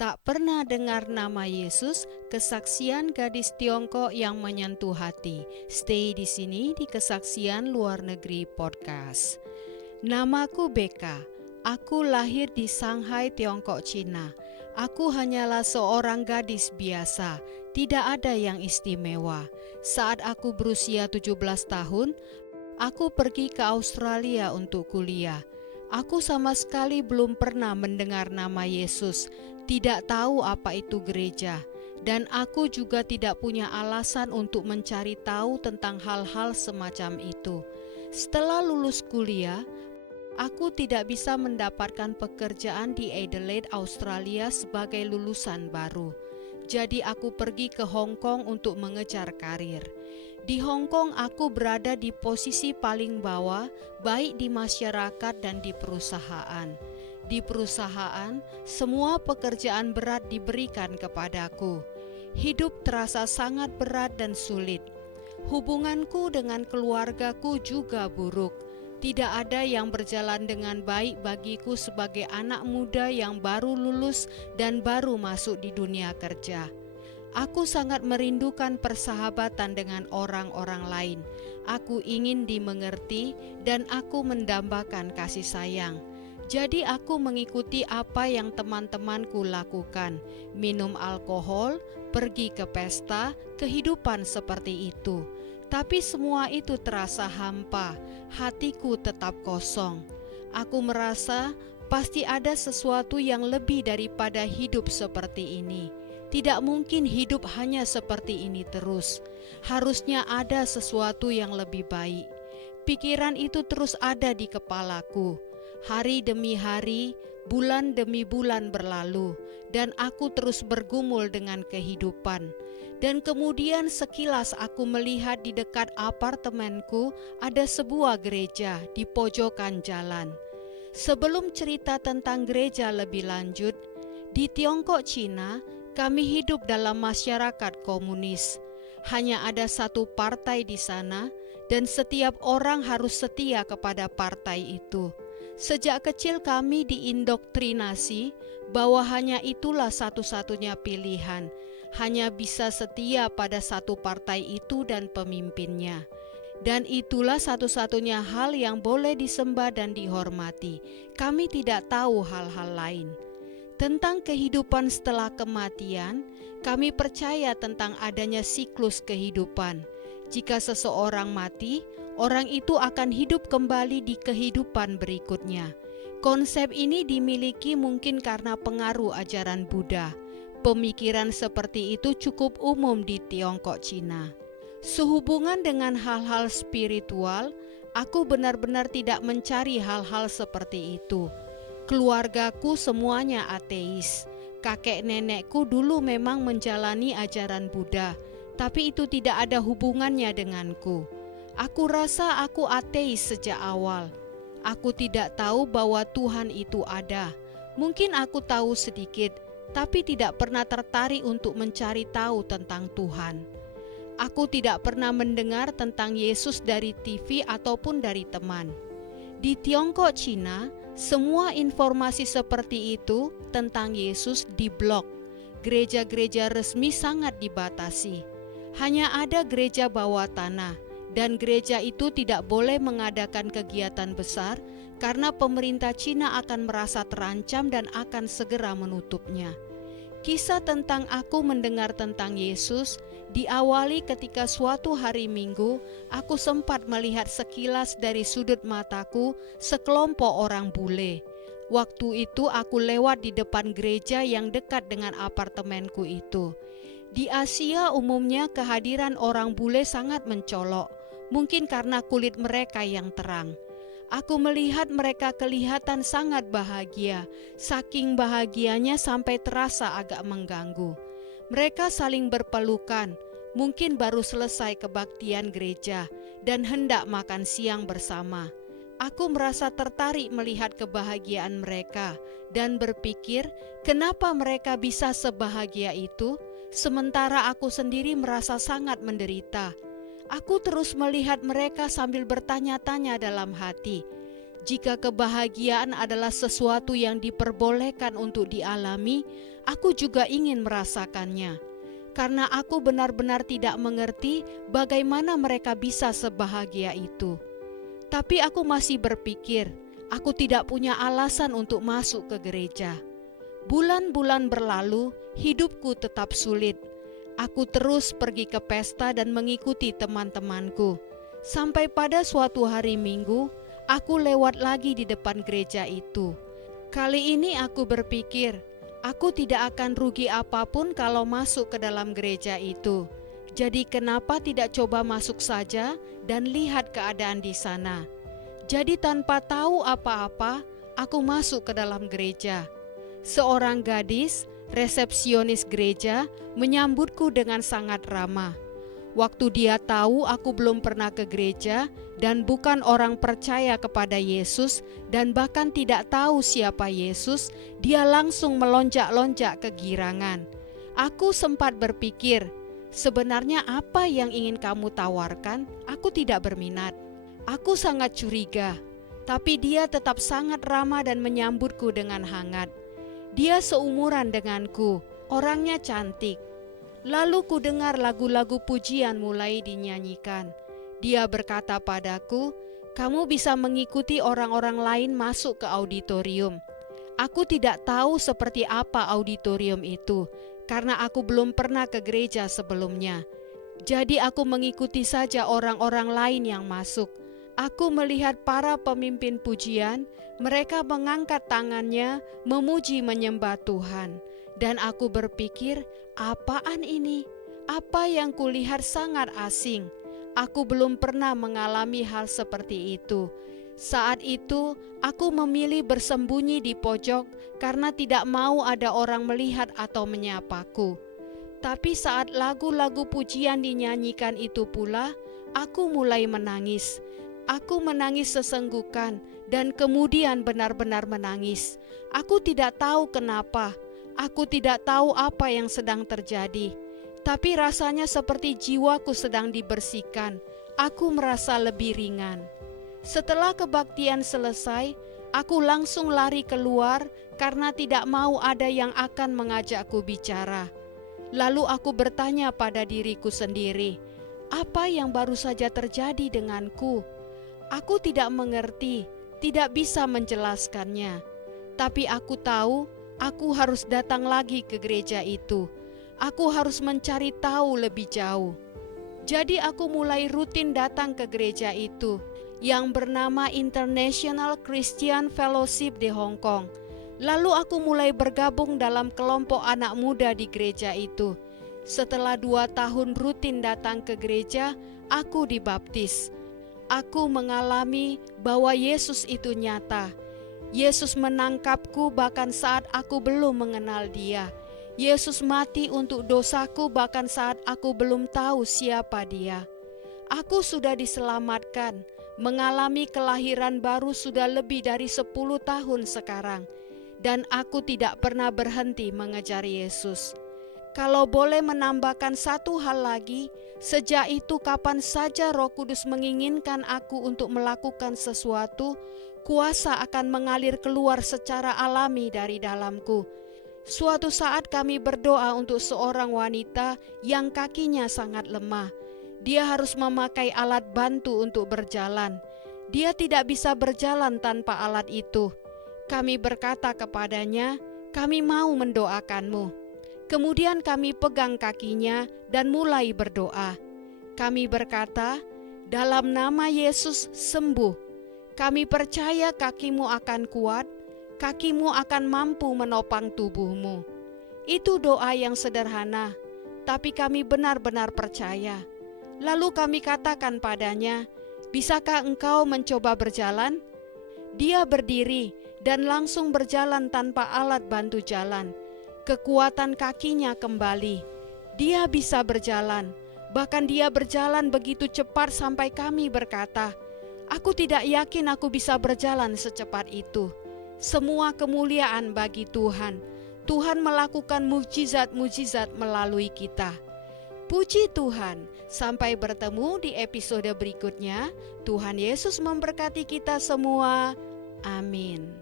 Tak pernah dengar nama Yesus, kesaksian gadis Tiongkok yang menyentuh hati. Stay di sini di Kesaksian Luar Negeri Podcast. Namaku Beka. Aku lahir di Shanghai, Tiongkok, Cina. Aku hanyalah seorang gadis biasa, tidak ada yang istimewa. Saat aku berusia 17 tahun, aku pergi ke Australia untuk kuliah. Aku sama sekali belum pernah mendengar nama Yesus, tidak tahu apa itu gereja, dan aku juga tidak punya alasan untuk mencari tahu tentang hal-hal semacam itu. Setelah lulus kuliah, aku tidak bisa mendapatkan pekerjaan di Adelaide, Australia sebagai lulusan baru. Jadi aku pergi ke Hong Kong untuk mengejar karir. Di Hong Kong aku berada di posisi paling bawah, baik di masyarakat dan di perusahaan. Di perusahaan, semua pekerjaan berat diberikan kepadaku. Hidup terasa sangat berat dan sulit. Hubunganku dengan keluargaku juga buruk. Tidak ada yang berjalan dengan baik bagiku sebagai anak muda yang baru lulus dan baru masuk di dunia kerja. Aku sangat merindukan persahabatan dengan orang-orang lain. Aku ingin dimengerti dan aku mendambakan kasih sayang. Jadi aku mengikuti apa yang teman-temanku lakukan. Minum alkohol, pergi ke pesta, kehidupan seperti itu. Tapi semua itu terasa hampa, hatiku tetap kosong. Aku merasa pasti ada sesuatu yang lebih daripada hidup seperti ini. Tidak mungkin hidup hanya seperti ini terus. Harusnya ada sesuatu yang lebih baik. Pikiran itu terus ada di kepalaku. Hari demi hari, bulan demi bulan berlalu, dan aku terus bergumul dengan kehidupan. Dan kemudian sekilas aku melihat di dekat apartemenku ada sebuah gereja di pojokan jalan. Sebelum cerita tentang gereja lebih lanjut, di Tiongkok, Cina, kami hidup dalam masyarakat komunis. Hanya ada satu partai di sana, dan setiap orang harus setia kepada partai itu. Sejak kecil kami diindoktrinasi bahwa hanya itulah satu-satunya pilihan. Hanya bisa setia pada satu partai itu dan pemimpinnya. Dan itulah satu-satunya hal yang boleh disembah dan dihormati. Kami tidak tahu hal-hal lain. Tentang kehidupan setelah kematian, kami percaya tentang adanya siklus kehidupan. Jika seseorang mati, orang itu akan hidup kembali di kehidupan berikutnya. Konsep ini dimiliki mungkin karena pengaruh ajaran Buddha. Pemikiran seperti itu cukup umum di Tiongkok, Cina. Sehubungan dengan hal-hal spiritual, aku benar-benar tidak mencari hal-hal seperti itu. Keluargaku semuanya ateis. Kakek nenekku dulu memang menjalani ajaran Buddha, tapi itu tidak ada hubungannya denganku. Aku rasa aku ateis sejak awal. Aku tidak tahu bahwa Tuhan itu ada. Mungkin aku tahu sedikit, tapi tidak pernah tertarik untuk mencari tahu tentang Tuhan. Aku tidak pernah mendengar tentang Yesus dari TV ataupun dari teman. Di Tiongkok, Cina, semua informasi seperti itu tentang Yesus diblok. Gereja-gereja resmi sangat dibatasi. Hanya ada gereja bawah tanah, dan gereja itu tidak boleh mengadakan kegiatan besar karena pemerintah Cina akan merasa terancam dan akan segera menutupnya. Kisah tentang aku mendengar tentang Yesus diawali ketika suatu hari Minggu aku sempat melihat sekilas dari sudut mataku sekelompok orang bule. Waktu itu aku lewat di depan gereja yang dekat dengan apartemenku itu. Di Asia umumnya kehadiran orang bule sangat mencolok, mungkin karena kulit mereka yang terang. Aku melihat mereka kelihatan sangat bahagia, saking bahagianya sampai terasa agak mengganggu. Mereka saling berpelukan, mungkin baru selesai kebaktian gereja dan hendak makan siang bersama. Aku merasa tertarik melihat kebahagiaan mereka dan berpikir, kenapa mereka bisa sebahagia itu, sementara aku sendiri merasa sangat menderita. Aku terus melihat mereka sambil bertanya-tanya dalam hati, Jika kebahagiaan adalah sesuatu yang diperbolehkan untuk dialami, aku juga ingin merasakannya. Karena aku benar-benar tidak mengerti bagaimana mereka bisa sebahagia itu. Tapi aku masih berpikir, aku tidak punya alasan untuk masuk ke gereja. Bulan-bulan berlalu, hidupku tetap sulit. Aku terus pergi ke pesta dan mengikuti teman-temanku. Sampai pada suatu hari Minggu, aku lewat lagi di depan gereja itu. Kali ini aku berpikir, aku tidak akan rugi apapun kalau masuk ke dalam gereja itu. Jadi kenapa tidak coba masuk saja dan lihat keadaan di sana? Jadi tanpa tahu apa-apa, aku masuk ke dalam gereja. Seorang gadis, resepsionis gereja, menyambutku dengan sangat ramah. Waktu dia tahu aku belum pernah ke gereja dan bukan orang percaya kepada Yesus dan bahkan tidak tahu siapa Yesus, dia langsung melonjak-lonjak kegirangan. Aku sempat berpikir, sebenarnya apa yang ingin kamu tawarkan? Aku tidak berminat. Aku sangat curiga, tapi dia tetap sangat ramah dan menyambutku dengan hangat. Dia seumuran denganku, orangnya cantik. Lalu ku dengar lagu-lagu pujian mulai dinyanyikan. Dia berkata padaku, kamu bisa mengikuti orang-orang lain masuk ke auditorium. Aku tidak tahu seperti apa auditorium itu, karena aku belum pernah ke gereja sebelumnya. Jadi aku mengikuti saja orang-orang lain yang masuk. Aku melihat para pemimpin pujian, mereka mengangkat tangannya, memuji menyembah Tuhan. Dan aku berpikir, apaan ini? Apa yang kulihat sangat asing. Aku belum pernah mengalami hal seperti itu. Saat itu, aku memilih bersembunyi di pojok karena tidak mau ada orang melihat atau menyapaku. Tapi saat lagu-lagu pujian dinyanyikan itu pula, aku mulai menangis. Aku menangis sesenggukan dan kemudian benar-benar menangis. Aku tidak tahu kenapa. Aku tidak tahu apa yang sedang terjadi. Tapi rasanya seperti jiwaku sedang dibersihkan. Aku merasa lebih ringan. Setelah kebaktian selesai, aku langsung lari keluar karena tidak mau ada yang akan mengajakku bicara. Lalu aku bertanya pada diriku sendiri, apa yang baru saja terjadi denganku? Aku tidak mengerti, tidak bisa menjelaskannya. Tapi aku tahu, aku harus datang lagi ke gereja itu. Aku harus mencari tahu lebih jauh. Jadi aku mulai rutin datang ke gereja itu, yang bernama International Christian Fellowship di Hong Kong. Lalu aku mulai bergabung dalam kelompok anak muda di gereja itu. Setelah 2 tahun rutin datang ke gereja, aku dibaptis. Aku mengalami bahwa Yesus itu nyata. Yesus menangkapku bahkan saat aku belum mengenal Dia. Yesus mati untuk dosaku bahkan saat aku belum tahu siapa Dia. Aku sudah diselamatkan, mengalami kelahiran baru sudah lebih dari 10 tahun sekarang. Dan aku tidak pernah berhenti mengejar Yesus. Kalau boleh menambahkan satu hal lagi, sejak itu kapan saja Roh Kudus menginginkan aku untuk melakukan sesuatu, kuasa akan mengalir keluar secara alami dari dalamku. Suatu saat kami berdoa untuk seorang wanita yang kakinya sangat lemah. Dia harus memakai alat bantu untuk berjalan. Dia tidak bisa berjalan tanpa alat itu. Kami berkata kepadanya, kami mau mendoakanmu. Kemudian kami pegang kakinya dan mulai berdoa. Kami berkata, dalam nama Yesus sembuh. Kami percaya kakimu akan kuat, kakimu akan mampu menopang tubuhmu. Itu doa yang sederhana, tapi kami benar-benar percaya. Lalu kami katakan padanya, bisakah engkau mencoba berjalan? Dia berdiri dan langsung berjalan tanpa alat bantu jalan. Kekuatan kakinya kembali. Dia bisa berjalan. Bahkan dia berjalan begitu cepat sampai kami berkata, aku tidak yakin aku bisa berjalan secepat itu. Semua kemuliaan bagi Tuhan. Tuhan melakukan mukjizat-mukjizat melalui kita. Puji Tuhan, sampai bertemu di episode berikutnya. Tuhan Yesus memberkati kita semua. Amin.